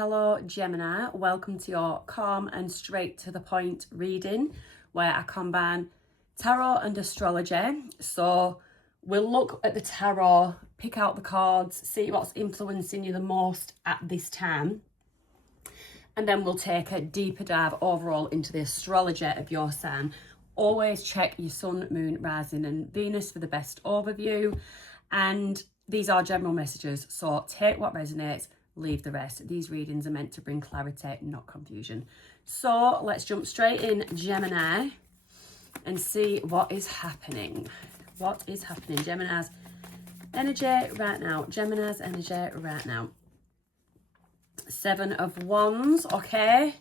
Hello Gemini, welcome to your calm and straight to the point reading where I combine tarot and astrology. So we'll look at the tarot, pick out the cards, see what's influencing you the most at this time, and then we'll take a deeper dive overall into the astrology of your sign. Always check your sun, moon, rising and Venus for the best overview, and these are general messages, so take what resonates, leave the rest. These readings are meant to bring clarity, not confusion. So let's jump straight in, Gemini, and see what is happening. What is happening? Gemini's energy right now. Gemini's energy right now. 7 of Wands, okay.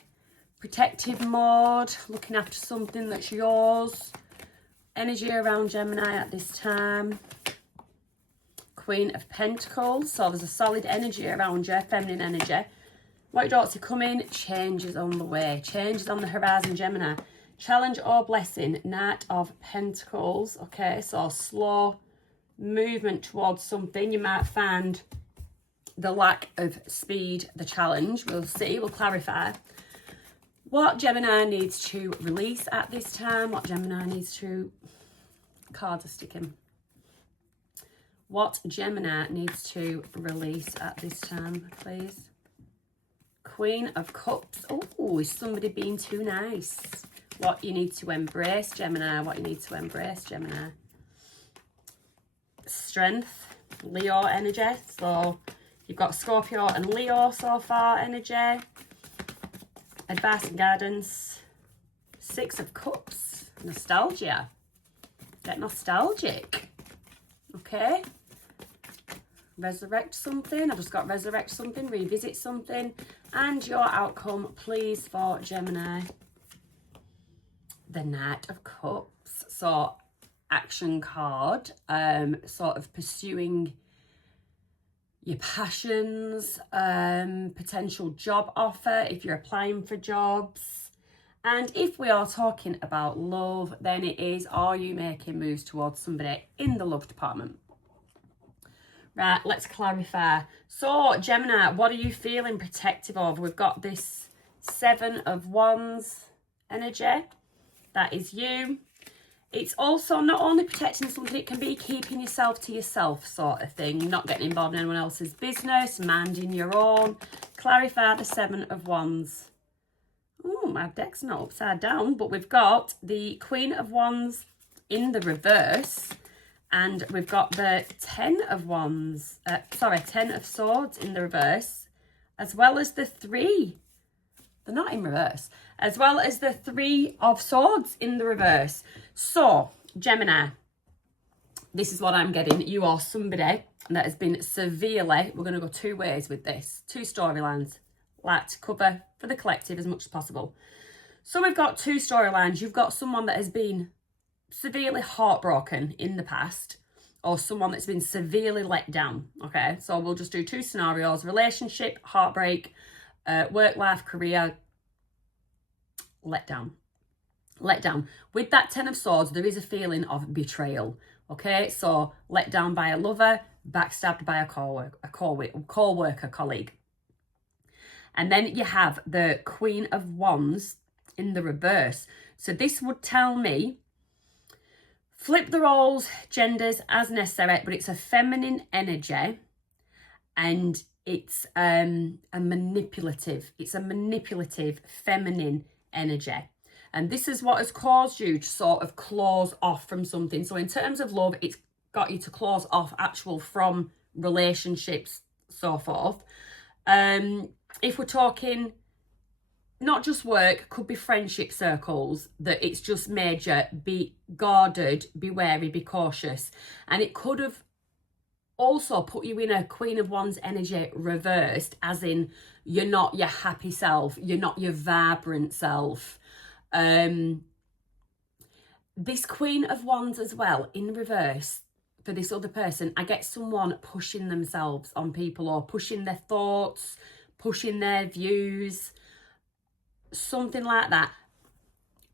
Protective mode, looking after something that's yours. Energy around Gemini at this time. Queen of Pentacles, so there's a solid energy around you, feminine energy. What you don't see coming, change is on the way, change is on the horizon, Gemini. Challenge or blessing, Knight of Pentacles, okay, so slow movement towards something. You might find the lack of speed the challenge. We'll see, we'll clarify. What Gemini needs to release at this time, what Gemini needs to, cards are sticking. What Gemini needs to release at this time, please? Queen of Cups. Oh, is somebody being too nice? What you need to embrace, Gemini. What you need to embrace, Gemini. Strength. Leo energy. So you've got Scorpio and Leo so far energy. Advice and guidance. 6 of Cups. Nostalgia. Get nostalgic. Okay. Resurrect something. I just got resurrect something, revisit something, and your outcome, please, for Gemini. The Knight of Cups. So action card, sort of pursuing your passions, potential job offer if you're applying for jobs. And if we are talking about love, then it is, are you making moves towards somebody in the love department? Right, let's clarify. So, Gemini, what are you feeling protective of? We've got this 7 of Wands energy. That is you. It's also not only protecting something, it can be keeping yourself to yourself sort of thing. Not getting involved in anyone else's business, minding your own. Clarify the 7 of Wands. Oh, my deck's not upside down, but we've got the Queen of Wands in the reverse. And we've got the 10 of Wands, 10 of Swords in the reverse, as well as the 3. They're not in reverse. As well as the 3 of Swords in the reverse. So, Gemini, this is what I'm getting. You are somebody that has been severely, we're going to go 2 ways with this, 2 storylines, like to cover for the collective as much as possible. So we've got 2 storylines. You've got someone that has been severely heartbroken in the past, or someone that's been severely let down. Okay, so we'll just do 2 scenarios: relationship, heartbreak, work life, career, let down. With that 10 of Swords, there is a feeling of betrayal. Okay, so let down by a lover, backstabbed by a co-worker, colleague. And then you have the Queen of Wands in the reverse. So this would tell me, flip the roles, genders as necessary, but it's a feminine energy, and it's a manipulative feminine energy. And this is what has caused you to sort of close off from something. So in terms of love, it's got you to close off from relationships, so forth. If we're talking not just work, could be friendship circles, that it's just major, be guarded, be wary, be cautious. And it could have also put you in a Queen of Wands energy reversed, as in you're not your happy self, you're not your vibrant self. This Queen of Wands as well in reverse for this other person, I get someone pushing themselves on people, or pushing their thoughts, pushing their views, something like that.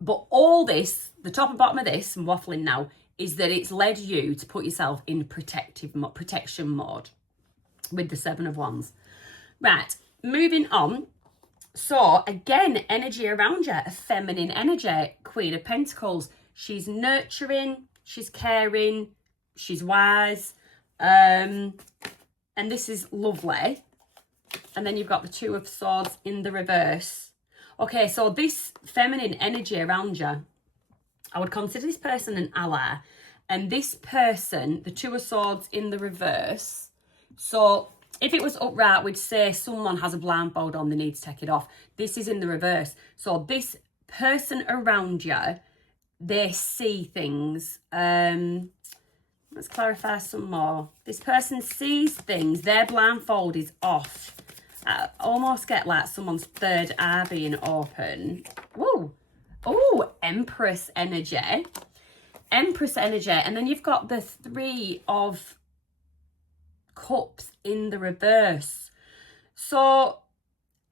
But all this, the top and bottom of this, I'm waffling now, is that it's led you to put yourself in protection mode with the 7 of Wands. Right, moving on. So again, energy around you, a feminine energy, Queen of Pentacles. She's nurturing, she's caring, she's wise, and this is lovely. And then you've got the Two of Swords in the reverse. Okay, so this feminine energy around you, I would consider this person an ally. And this person, the Two of Swords in the reverse, so if it was upright, we'd say someone has a blindfold on, they need to take it off. This is in the reverse. So this person around you, they see things. Let's clarify some more. This person sees things. Their blindfold is off. I almost get like someone's third eye being open. Whoa. Oh, Empress energy. Empress energy. And then you've got the Three of Cups in the reverse. So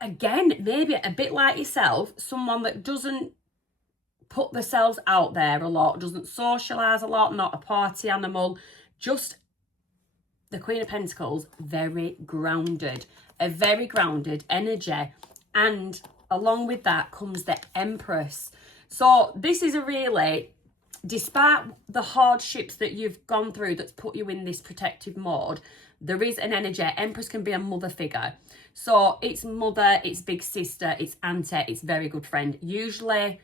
again, maybe a bit like yourself, someone that doesn't put themselves out there a lot, doesn't socialize a lot, not a party animal, just the Queen of Pentacles, very grounded, a very grounded energy. And along with that comes the Empress. So this is a really, despite the hardships that you've gone through that's put you in this protective mode, there is an energy. Empress can be a mother figure. So it's mother, it's big sister, it's auntie, it's very good friend. Usually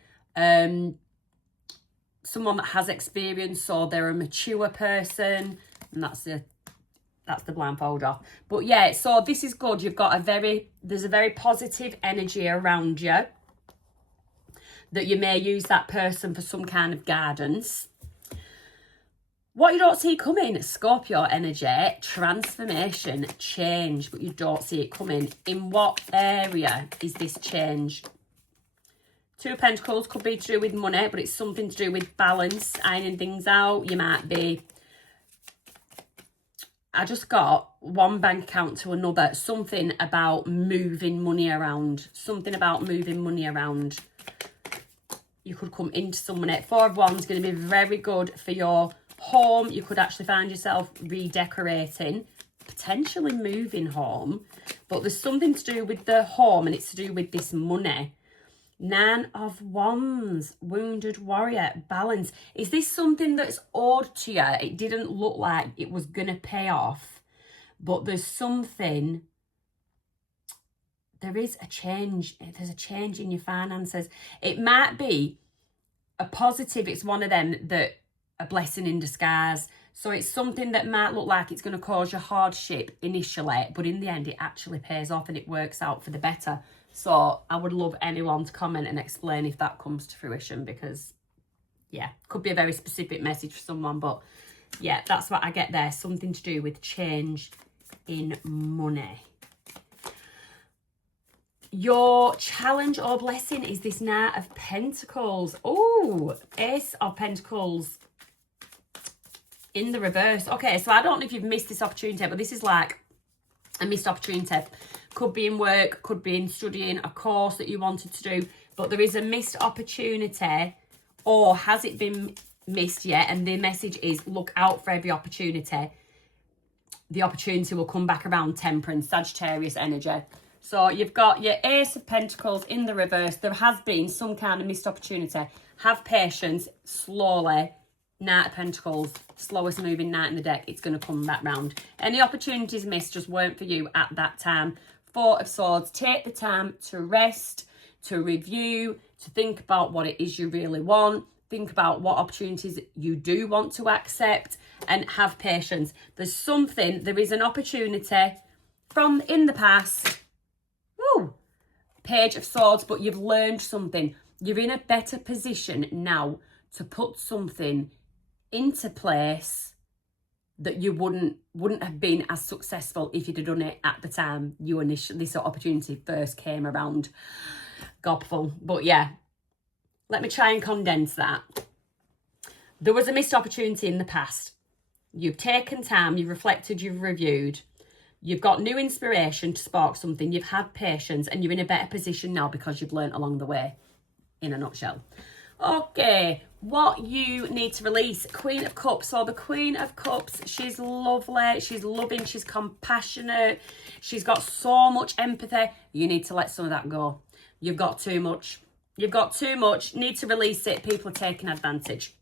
someone that has experience, so they're a mature person, and that's the blindfold off. But yeah, so this is good. You've got there's a very positive energy around you that you may use that person for some kind of guidance. What you don't see coming, Scorpio energy, transformation, change, but you don't see it coming. In what area is this change? Two of Pentacles could be to do with money, but it's something to do with balance, ironing things out. You might be, I just got one bank account to another, something about moving money around, something about moving money around. You could come into some money. Four of Wands is going to be very good for your home. You could actually find yourself redecorating, potentially moving home, but there's something to do with the home, and it's to do with this money. Nine of Wands, wounded warrior, balance. Is this something that's owed to you? It didn't look like it was going to pay off, but there's something, there is a change. There's a change in your finances. It might be a positive. It's one of them that a blessing in disguise. So it's something that might look like it's going to cause you hardship initially, but in the end, it actually pays off and it works out for the better. So I would love anyone to comment and explain if that comes to fruition, because, yeah, could be a very specific message for someone. But, yeah, that's what I get there. Something to do with change in money. Your challenge or blessing is this Knight of Pentacles. Oh, Ace of Pentacles in the reverse. Okay, so I don't know if you've missed this opportunity, but this is like a missed opportunity. Could be in work, could be in studying a course that you wanted to do, but there is a missed opportunity, or has it been missed yet? And the message is look out for every opportunity. The opportunity will come back around. Temperance, Sagittarius energy. So you've got your Ace of Pentacles in the reverse. There has been some kind of missed opportunity. Have patience, slowly. Knight of Pentacles, slowest moving knight in the deck. It's going to come back round. Any opportunities missed just weren't for you at that time. Four of Swords, take the time to rest, to review, to think about what it is you really want. Think about what opportunities you do want to accept, and have patience. There is an opportunity from in the past. Woo! Page of Swords, but you've learned something. You're in a better position now to put something into place that you wouldn't have been as successful if you'd have done it at the time this opportunity first came around. Gobful. But yeah, let me try and condense that. There was a missed opportunity in the past. You've taken time, you've reflected, you've reviewed. You've got new inspiration to spark something. You've had patience, and you're in a better position now because you've learned along the way, in a nutshell. Okay, what you need to release. Queen of Cups. So the Queen of Cups, she's lovely, she's loving, she's compassionate, she's got so much empathy. You need to let some of that go. You've got too much. You've got too much. Need to release it. People are taking advantage.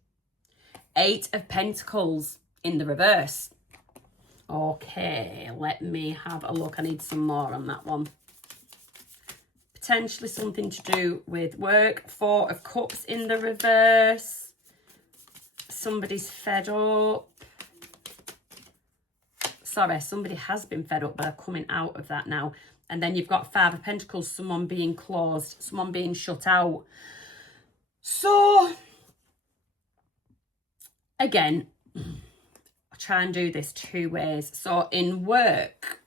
8 of Pentacles in the reverse. Okay, let me have a look. I need some more on that one. Potentially something to do with work. 4 of Cups in the reverse. Somebody's fed up. Sorry, somebody has been fed up, but are coming out of that now. And then you've got 5 of Pentacles, someone being closed, someone being shut out. So, again, I try and do this 2 ways. So in work,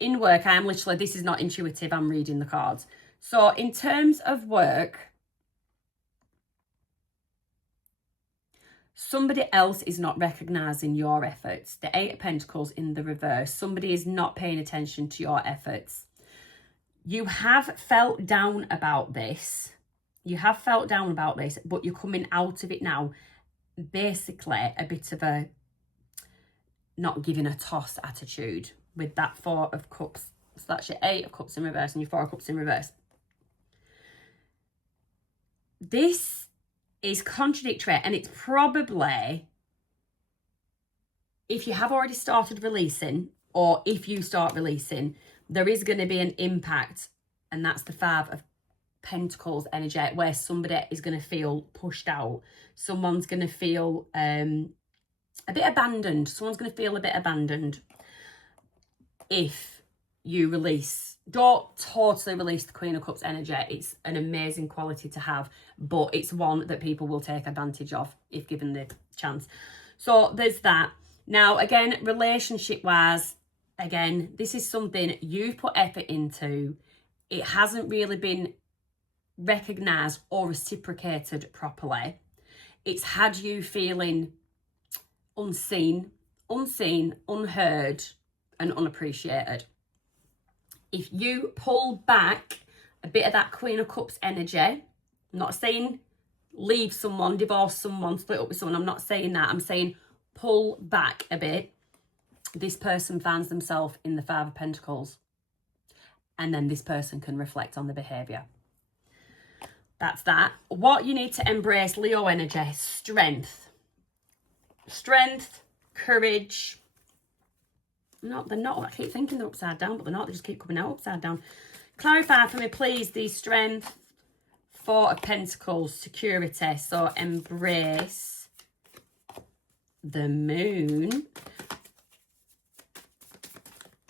I am literally, this is not intuitive, I'm reading the cards. So in terms of work, somebody else is not recognising your efforts. The 8 of Pentacles in the reverse. Somebody is not paying attention to your efforts. You have felt down about this. You have felt down about this, but you're coming out of it now. Basically, a bit of a not giving a toss attitude with that 4 of Cups. So that's your 8 of Cups in reverse and your 4 of Cups in reverse. This is contradictory, and it's probably, if you have already started releasing, or if you start releasing, there is going to be an impact, and that's the 5 of Pentacles energy, where somebody is going to feel pushed out. Someone's going to feel a bit abandoned. Someone's going to feel a bit abandoned if you release. Don't totally release the Queen of Cups energy. It's an amazing quality to have, but it's one that people will take advantage of if given the chance. So there's that. Now, again, relationship-wise, again, this is something you've put effort into. It hasn't really been recognised or reciprocated properly. It's had you feeling unseen, unheard, and unappreciated. If you pull back a bit of that Queen of Cups energy, I'm not saying leave someone, divorce someone, split up with someone. I'm not saying that. I'm saying pull back a bit. This person finds themselves in the 5 of Pentacles. And then this person can reflect on the behaviour. That's that. What you need to embrace, Leo energy, strength. Strength, courage. No, they're not. I keep thinking they're upside down, but they're not. They just keep coming out upside down. Clarify for me, please, the strength. 4 of Pentacles, security. So embrace the moon.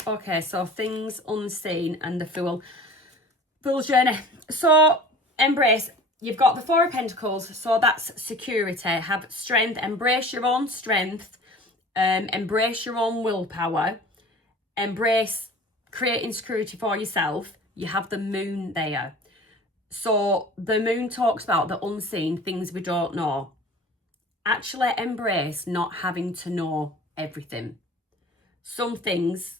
Okay, so things unseen and the Fool. Fool's journey. So embrace. You've got the 4 of Pentacles, so that's security. Have strength. Embrace your own strength. Embrace your own willpower. Embrace creating security for yourself. You have the moon there. So the moon talks about the unseen, things we don't know. Actually embrace not having to know everything. Some things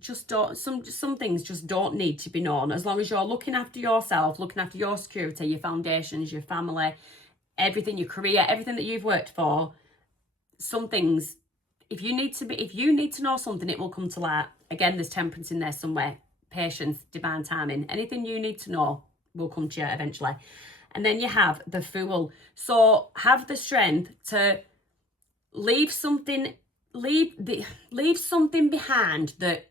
just don't, some things just don't need to be known. As long as you're looking after yourself, looking after your security, your foundations, your family, everything, your career, everything that you've worked for. Some things, if you need to know something, it will come to light. Again, there's temperance in there somewhere. Patience, divine timing. Anything you need to know will come to you eventually. And then you have the Fool. So have the strength to leave something behind that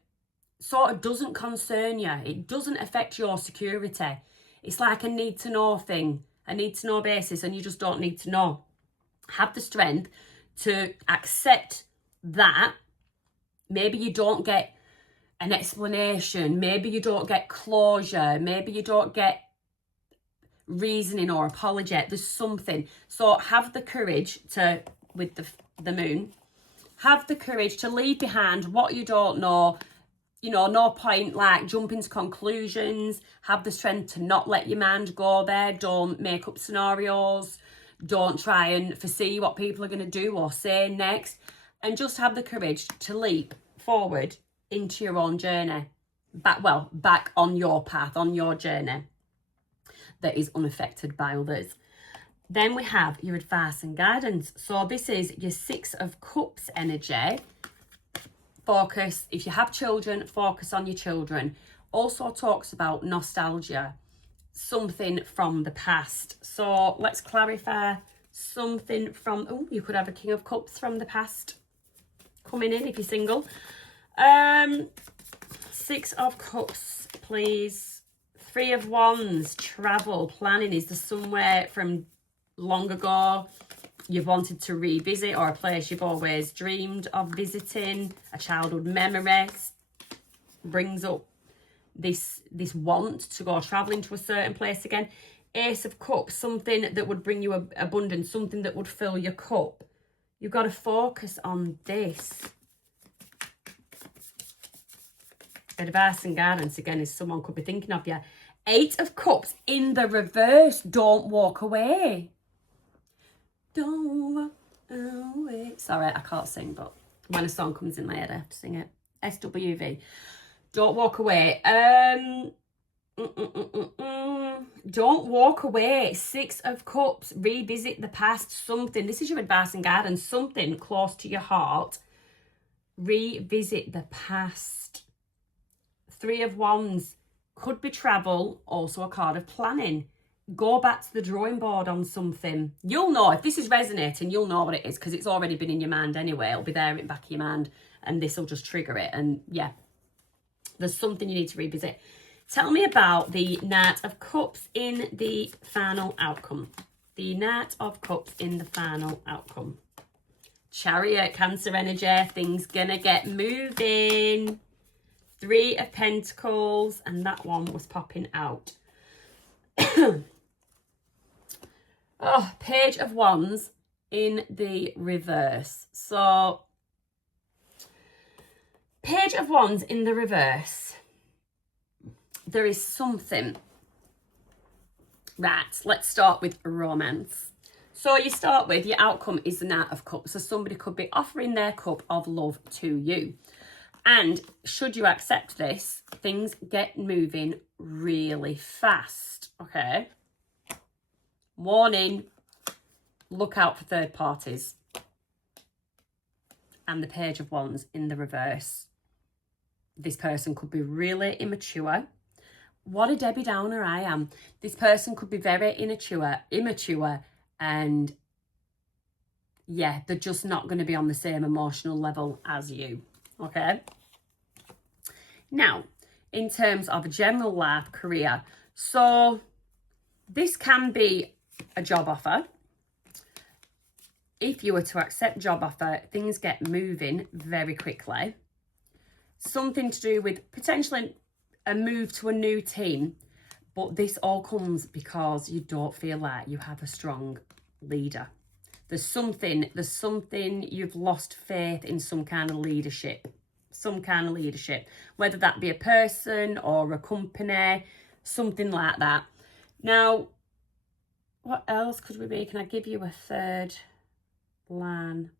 sort of doesn't concern you. It doesn't affect your security. It's like a need to know thing, a need to know basis, and you just don't need to know. Have the strength to accept that. Maybe you don't get an explanation, maybe you don't get closure, maybe you don't get reasoning or apology. There's something. So have the courage to, with the moon, have the courage to leave behind what you don't know. You know, no point like jumping to conclusions. Have the strength to not let your mind go there. Don't make up scenarios. Don't try and foresee what people are going to do or say next. And just have the courage to leap forward into your own journey. Back on your path, on your journey. that is unaffected by others. Then we have your advice and guidance. So this is your Six of Cups energy. Focus, if you have children, focus on your children. Also talks about nostalgia, something from the past. So let's clarify something from, oh, you could have a King of Cups from the past coming in if you're single. Six of Cups, please. Three of Wands, travel, planning. Is there somewhere from long ago you've wanted to revisit, or a place you've always dreamed of visiting? A childhood memory brings up this want to go traveling to a certain place again. Ace of Cups, something that would bring you abundance, something that would fill your cup. You've got to focus on this. Advice and guidance again is someone could be thinking of you. Eight of Cups in the reverse. Don't walk away. Don't walk away. Sorry, I can't sing, but when a song comes in my head, I have to sing it. SWV. Don't walk away. Don't walk away. Six of Cups. Revisit the past. Something. This is your advice and guidance. Something close to your heart. Revisit the past. Three of Wands. Could be travel. Also a card of planning. Go back to the drawing board on something. You'll know. If this is resonating, you'll know what it is, because it's already been in your mind anyway. It'll be there in the back of your mind, and this will just trigger it. And yeah, there's something you need to revisit. Tell me about the Knight of Cups in the final outcome. The Knight of Cups in the final outcome. Chariot, Cancer energy. Things gonna get moving. Three of Pentacles, and that one was popping out. Oh, Page of Wands in the reverse. So, Page of Wands in the reverse. There is something. Right, let's start with romance. So you start with, your outcome is the Knight of Cups. So somebody could be offering their cup of love to you. And should you accept this, things get moving really fast, okay? Warning, look out for third parties. And the Page of Wands in the reverse. This person could be really immature. What a Debbie Downer I am. This person could be very immature, and yeah, they're just not going to be on the same emotional level as you. Okay. Now, in terms of general life, career, so this can be a job offer. If you were to accept job offer, things get moving very quickly. Something to do with potentially a move to a new team, but this all comes because you don't feel like you have a strong leader. There's something you've lost faith in, some kind of leadership, whether that be a person or a company, something like that. Now, what else could we be? Can I give you a third line?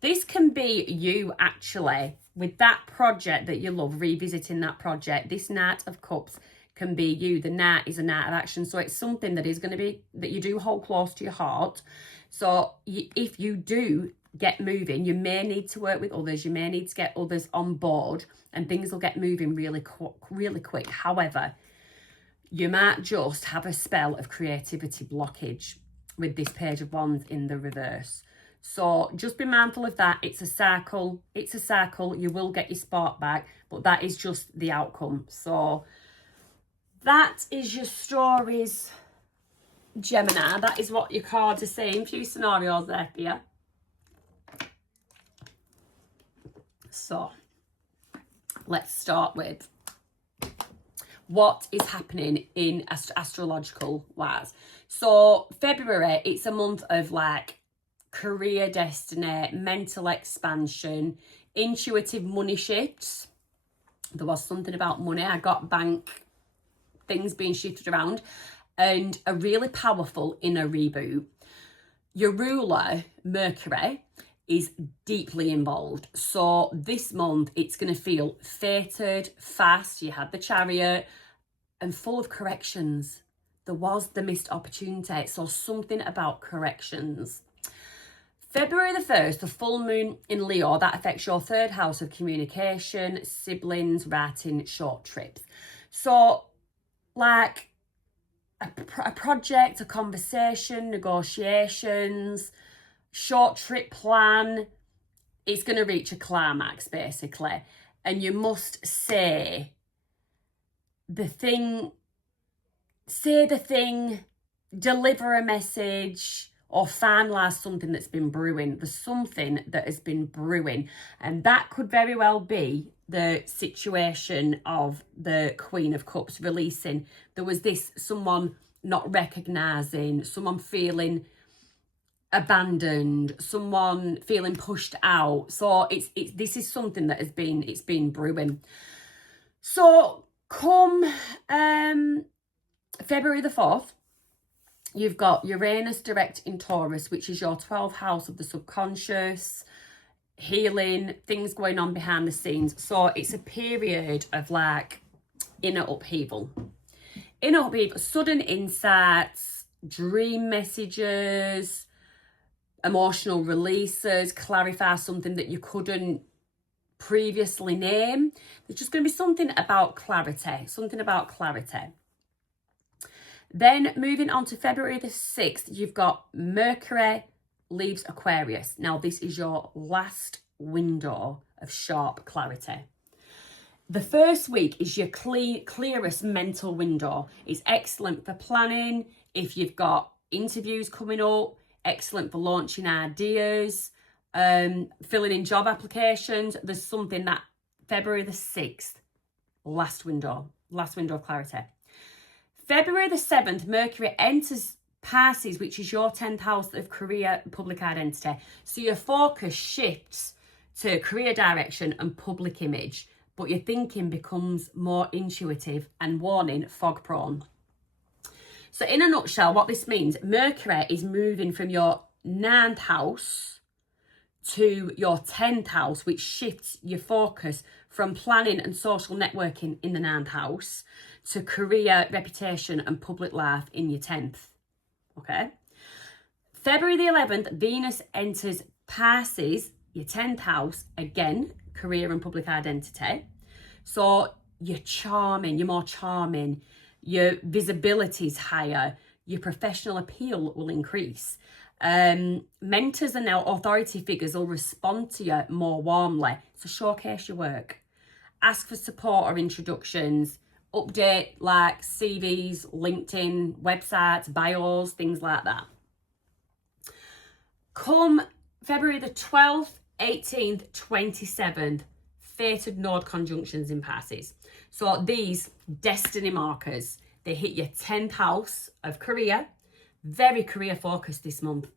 This can be you actually with that project that you love, revisiting that project. This Knight of Cups can be you. The Knight is a Knight of action. So it's something that is going to be, that you do hold close to your heart. So if you do get moving, you may need to work with others. You may need to get others on board, and things will get moving really quick. However, you might just have a spell of creativity blockage with this Page of Wands in the reverse. So just be mindful of that. It's a cycle. You will get your spark back, but that is just the outcome. So that is your stories, Gemini. That is what your cards are saying. A few scenarios there for you. So let's start with what is happening in astrological wise. So February, it's a month of like career destiny, mental expansion, intuitive money shifts. There was something about money. I got bank things being shifted around, and a really powerful inner reboot. Your ruler, Mercury, is deeply involved. So this month, it's going to feel fated, fast. You had the Chariot, and full of corrections. there was the missed opportunity. So something about corrections. February the 1st, the full moon in Leo, that affects your 3rd house of communication, siblings, writing, short trips. So like a project, a conversation, negotiations, short trip plan, it's going to reach a climax basically. And you must say the thing, deliver a message, or finalise something that's been brewing. There's something that has been brewing, and that could very well be the situation of the Queen of Cups releasing. There was this someone not recognising, someone feeling abandoned, someone feeling pushed out. So this is something that has been brewing. So come February the 4th, you've got Uranus direct in Taurus, which is your 12th house of the subconscious, healing, things going on behind the scenes. So it's a period of like inner upheaval, sudden insights, dream messages, emotional releases, clarify something that you couldn't previously name. There's just going to be something about clarity. Then moving on to February the 6th, you've got Mercury leaves Aquarius. Now, this is your last window of sharp clarity. The first week is your clearest mental window. It's excellent for planning. If you've got interviews coming up, excellent for launching ideas, filling in job applications. There's something that February the 6th, last window of clarity. February the 7th, Mercury enters Pisces, which is your 10th house of career and public identity. So your focus shifts to career direction and public image, but your thinking becomes more intuitive and warning, fog prone. So in a nutshell, what this means, Mercury is moving from your 9th house to your 10th house, which shifts your focus from planning and social networking in the 9th house to career, reputation and public life in your 10th. Okay. February the 11th, Venus enters Pisces, your 10th house, again, career and public identity. So you're more charming, your visibility is higher, your professional appeal will increase. Mentors and now authority figures will respond to you more warmly. So showcase your work. Ask for support or introductions. Update like CVs, LinkedIn, websites, bios, things like that. Come February the 12th, 18th, 27th, fated node conjunctions in Pisces. So these destiny markers, they hit your 10th house of career, very career focused this month.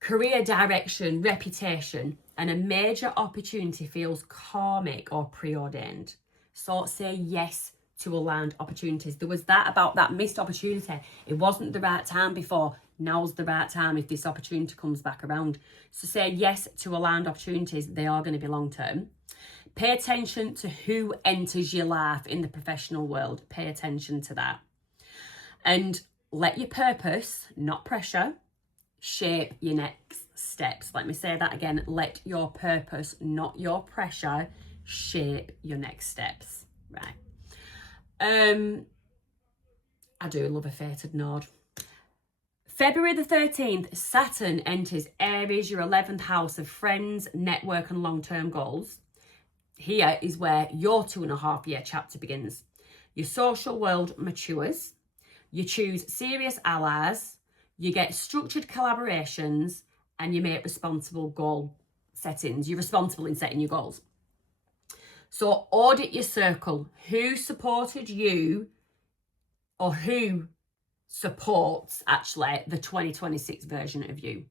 Career direction, reputation, and a major opportunity feels karmic or preordained. So say yes to aligned opportunities. There was that about that missed opportunity. It wasn't the right time before. Now's the right time if this opportunity comes back around. So say yes to aligned opportunities. They are going to be long term. Pay attention to who enters your life in the professional world. Pay attention to that. And let your purpose, not pressure, shape your next steps. Let me say that again. Let your purpose, not your pressure, shape your next steps. Right. I do love a fated node. February the 13th, Saturn enters Aries, your 11th house of friends, network and long-term goals. Here is where your 2.5-year chapter begins. Your social world matures. You choose serious allies. You get structured collaborations and you make responsible goal settings. You're responsible in setting your goals. So audit your circle. Who supported you, or who supports actually the 2026 version of you?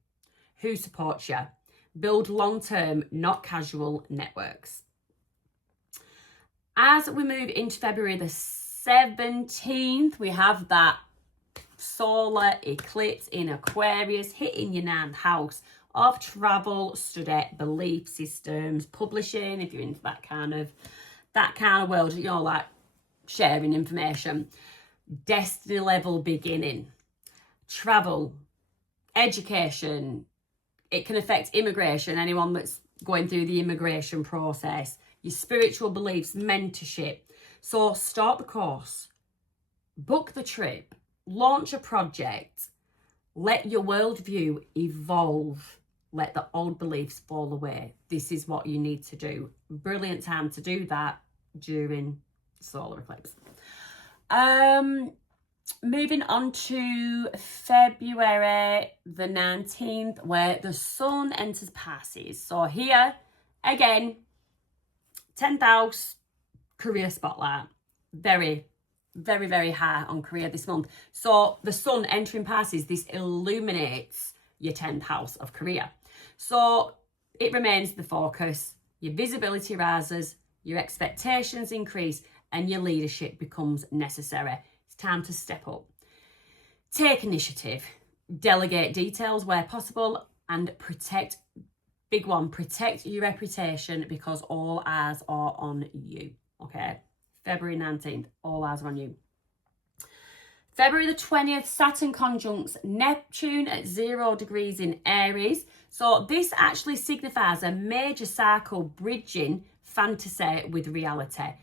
Who supports you? Build long-term, not casual networks. As we move into February the 17th, we have that solar eclipse in Aquarius hitting your 9th house of travel, study, belief systems, publishing, if you're into that kind of world, like sharing information. destiny level beginning, travel, education. It can affect immigration, anyone that's going through the immigration process, your spiritual beliefs, mentorship. So start the course, book the trip, launch a project, let your worldview evolve, let the old beliefs fall away. This is what you need to do. Brilliant time to do that during solar eclipse. Moving on to February the 19th, where the sun enters Pisces. So here, again, 10th house, career spotlight. Very, very, very high on career this month. So the sun entering Pisces, this illuminates your 10th house of career. So it remains the focus, your visibility rises, your expectations increase, and your leadership becomes necessary. It's time to step up. Take initiative, delegate details where possible, and protect, big one, protect your reputation, because all eyes are on you, okay? February 19th, all eyes are on you. February the 20th, Saturn conjuncts Neptune at 0 degrees in Aries. So this actually signifies a major cycle bridging fantasy with reality,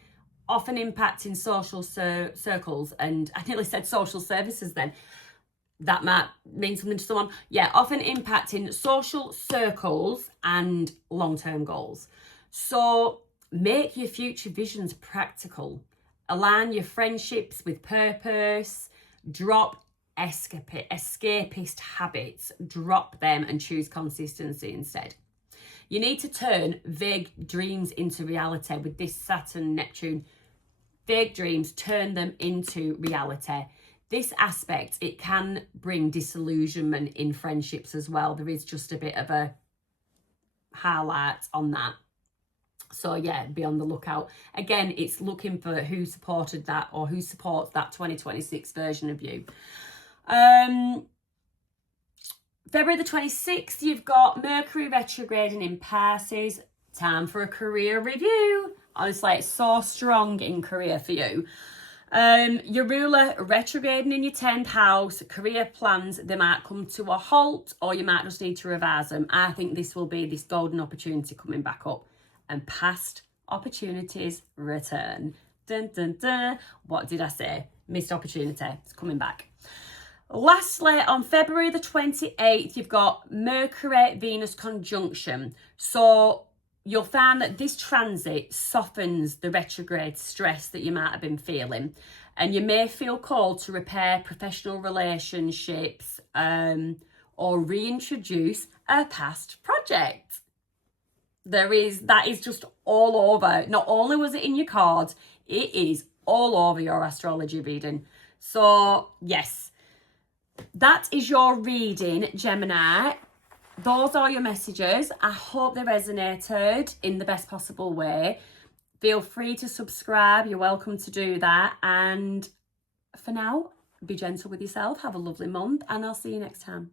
often impacting social circles, and I nearly said social services then. That might mean something to someone. Yeah, often impacting social circles and long-term goals. So make your future visions practical. Align your friendships with purpose. Drop escapist habits. Drop them and choose consistency instead. You need to turn vague dreams into reality with this Saturn-Neptune. Vague dreams, turn them into reality. This aspect, it can bring disillusionment in friendships as well. There is just a bit of a highlight on that. So yeah, be on the lookout. Again, it's looking for who supported that or who supports that 2026 version of you. February the 26th, you've got Mercury retrograding in Pisces. Time for a career review. Honestly, it's so strong in career for you. Your ruler retrograding in your 10th house. Career plans, they might come to a halt, or you might just need to revise them. I think this will be this golden opportunity coming back up, and past opportunities return. Dun, dun, dun. What did I say? Missed opportunity. It's coming back. Lastly, on February the 28th, you've got Mercury-Venus conjunction. So you'll find that this transit softens the retrograde stress that you might have been feeling. And you may feel called to repair professional relationships or reintroduce a past project. That is just all over. Not only was it in your cards, it is all over your astrology reading. So, yes, that is your reading, Gemini. Those are your messages. I hope they resonated in the best possible way. Feel free to subscribe. You're welcome to do that. And for now, be gentle with yourself. Have a lovely month, and I'll see you next time.